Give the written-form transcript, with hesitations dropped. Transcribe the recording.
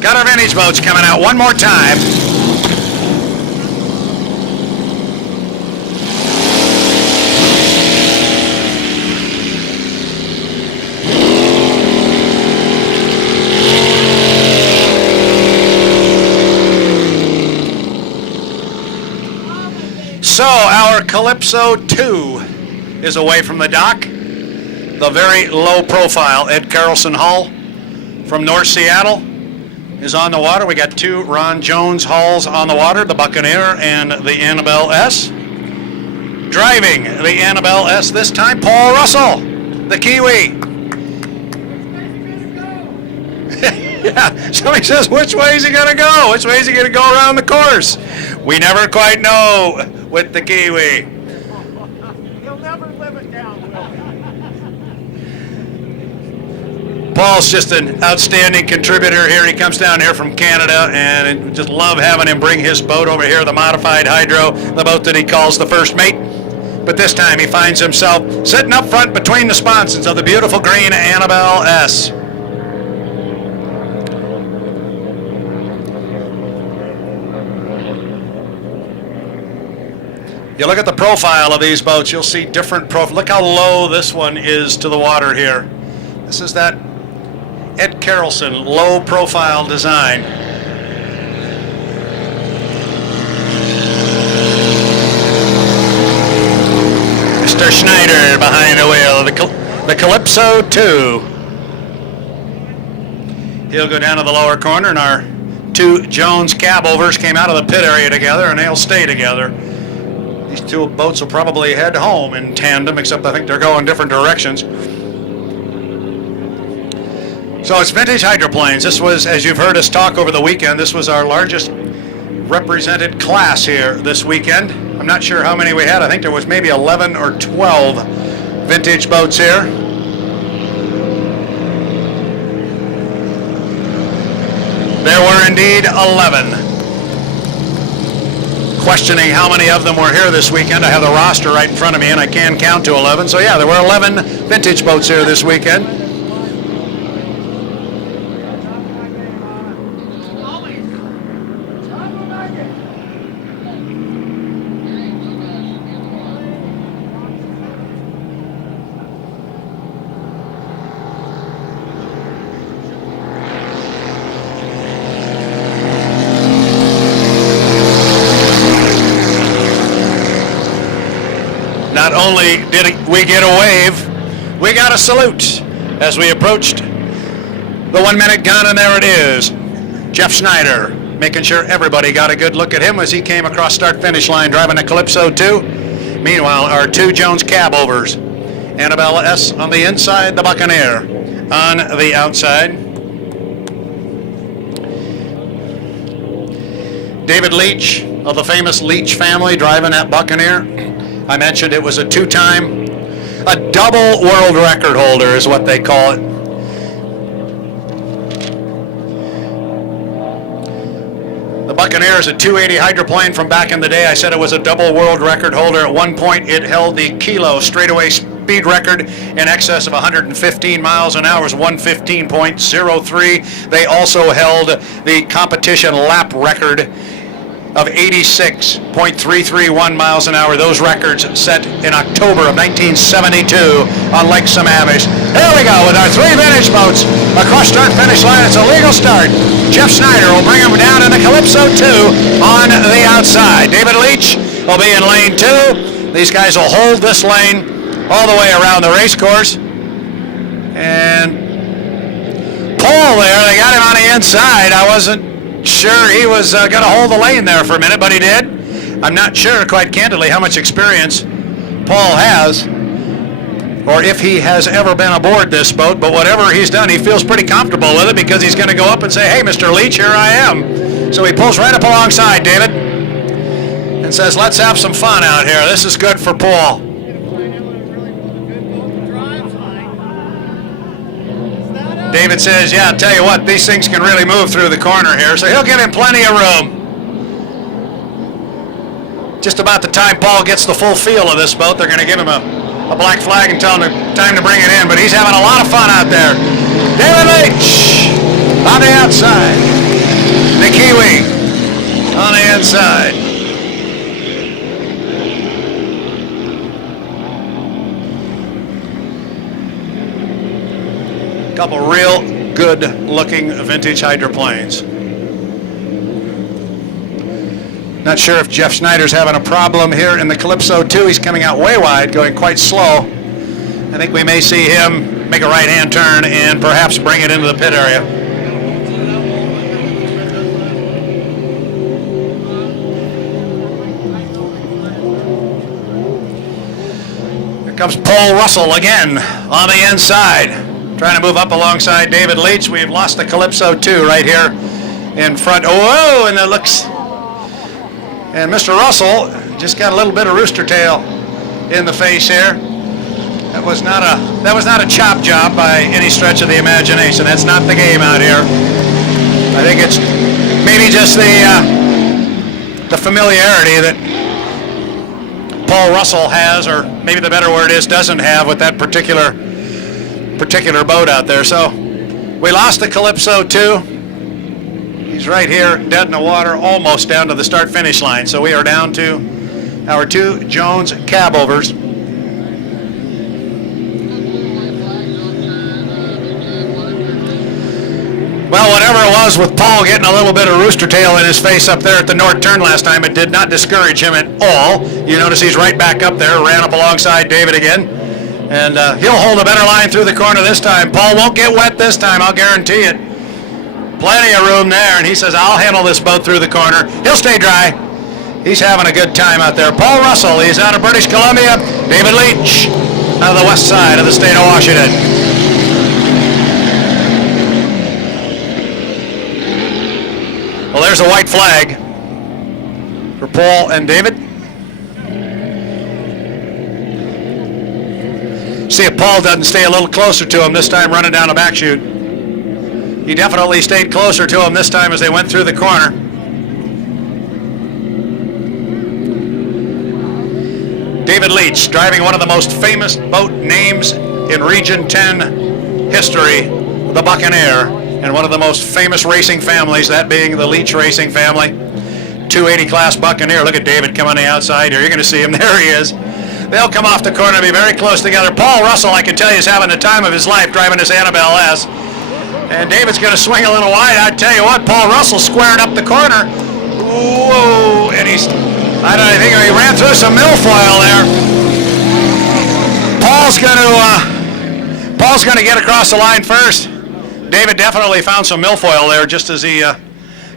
Got our vintage boats coming out one more time. So our Calypso 2 is away from the dock. The very low profile Ed Carlson hull from North Seattle is on the water. We got two Ron Jones hulls on the water, the Buccaneer and the Annabelle S. Driving the Annabelle S this time, Paul Russell, the Kiwi. Yeah, somebody says, which way is he going to go? Which way is he going to go around the course? We never quite know with the Kiwi. He'll never live it down, will he? Paul's just an outstanding contributor here. He comes down here from Canada, and just love having him bring his boat over here, the modified Hydro, the boat that he calls the First Mate. But this time he finds himself sitting up front between the sponsons of the beautiful green Annabelle S. You look at the profile of these boats, you'll see different profile. Look how low this one is to the water here. This is that Ed Carlson low profile design. Mr. Schneider behind the wheel, the Calypso 2. He'll go down to the lower corner, and our two Jones cabovers came out of the pit area together, and they'll stay together. These two boats will probably head home in tandem, except I think they're going different directions. So it's vintage hydroplanes. This was, as you've heard us talk over the weekend, this was our largest represented class here this weekend. I'm not sure how many we had. I think there was maybe 11 or 12 vintage boats here. There were indeed 11. Questioning how many of them were here this weekend. I have the roster right in front of me, and I can count to 11. So yeah, there were 11 vintage boats here this weekend. Not only did we get a wave, we got a salute as we approached the 1 minute gun, and there it is. Jeff Schneider, making sure everybody got a good look at him as he came across start-finish line driving a Calypso 2. Meanwhile, our two Jones cabovers, Annabelle S on the inside, the Buccaneer on the outside. David Leach of the famous Leach family driving that Buccaneer. I mentioned it was a double world record holder is what they call it. The Buccaneer is a 280 hydroplane from back in the day. I said it was a double world record holder. At one point, it held the kilo straightaway speed record in excess of 115 miles an hour. It was 115.03. They also held the competition lap record of 86.331 miles an hour. Those records set in October of 1972 on Lake Sammamish. Here we go with our three vintage boats across start-finish line. It's a legal start. Jeff Schneider will bring them down in the Calypso 2 on the outside. David Leach will be in lane 2. These guys will hold this lane all the way around the race course. And Paul there, they got him on the inside. I wasn't sure he was going to hold the lane there for a minute, but he did. I'm not sure, quite candidly, how much experience Paul has, or if he has ever been aboard this boat, but whatever he's done, he feels pretty comfortable with it because he's going to go up and say, hey, Mr. Leach, here I am. So he pulls right up alongside David and says, let's have some fun out here. This is good for Paul. David says, yeah, I'll tell you what, these things can really move through the corner here, so he'll give him plenty of room. Just about the time Paul gets the full feel of this boat, they're going to give him a black flag and tell him time to bring it in, but he's having a lot of fun out there. David Leach on the outside. inside. Couple real good-looking vintage hydroplanes. Not sure if Jeff Schneider's having a problem here in the Calypso 2. He's coming out way wide, going quite slow. I think we may see him make a right-hand turn and perhaps bring it into the pit area. Here comes Paul Russell again on the inside, trying to move up alongside David Leach. We've lost the Calypso 2 right here in front. Oh, and it looks... And Mr. Russell just got a little bit of rooster tail in the face here. That was not a chop job by any stretch of the imagination. That's not the game out here. I think it's maybe just the familiarity that Paul Russell has, or maybe the better word is doesn't have, with that particular boat out there. So we lost the Calypso 2. He's right here, dead in the water, almost down to the start-finish line. So we are down to our 2 Jones cabovers. Well, whatever it was with Paul getting a little bit of rooster tail in his face up there at the north turn last time, it did not discourage him at all. You notice he's right back up there, ran up alongside David again. And he'll hold a better line through the corner this time. Paul won't get wet this time, I'll guarantee it. Plenty of room there, and he says, I'll handle this boat through the corner. He'll stay dry. He's having a good time out there. Paul Russell, he's out of British Columbia. David Leach, out of the west side of the state of Washington. Well, there's a white flag for Paul and David. See if Paul doesn't stay a little closer to him this time running down a back chute. He definitely stayed closer to him this time as they went through the corner. David Leach, driving one of the most famous boat names in Region 10 history, the Buccaneer, and one of the most famous racing families, that being the Leach racing family. 280 class Buccaneer. Look at David come on the outside here. You're going to see him. There he is. They'll come off the corner and be very close together. Paul Russell, I can tell you, is having the time of his life driving this Annabelle S. And David's going to swing a little wide. I tell you what, Paul Russell squared up the corner. Whoa, and I think he ran through some milfoil there. Paul's going to get across the line first. David definitely found some milfoil there just as he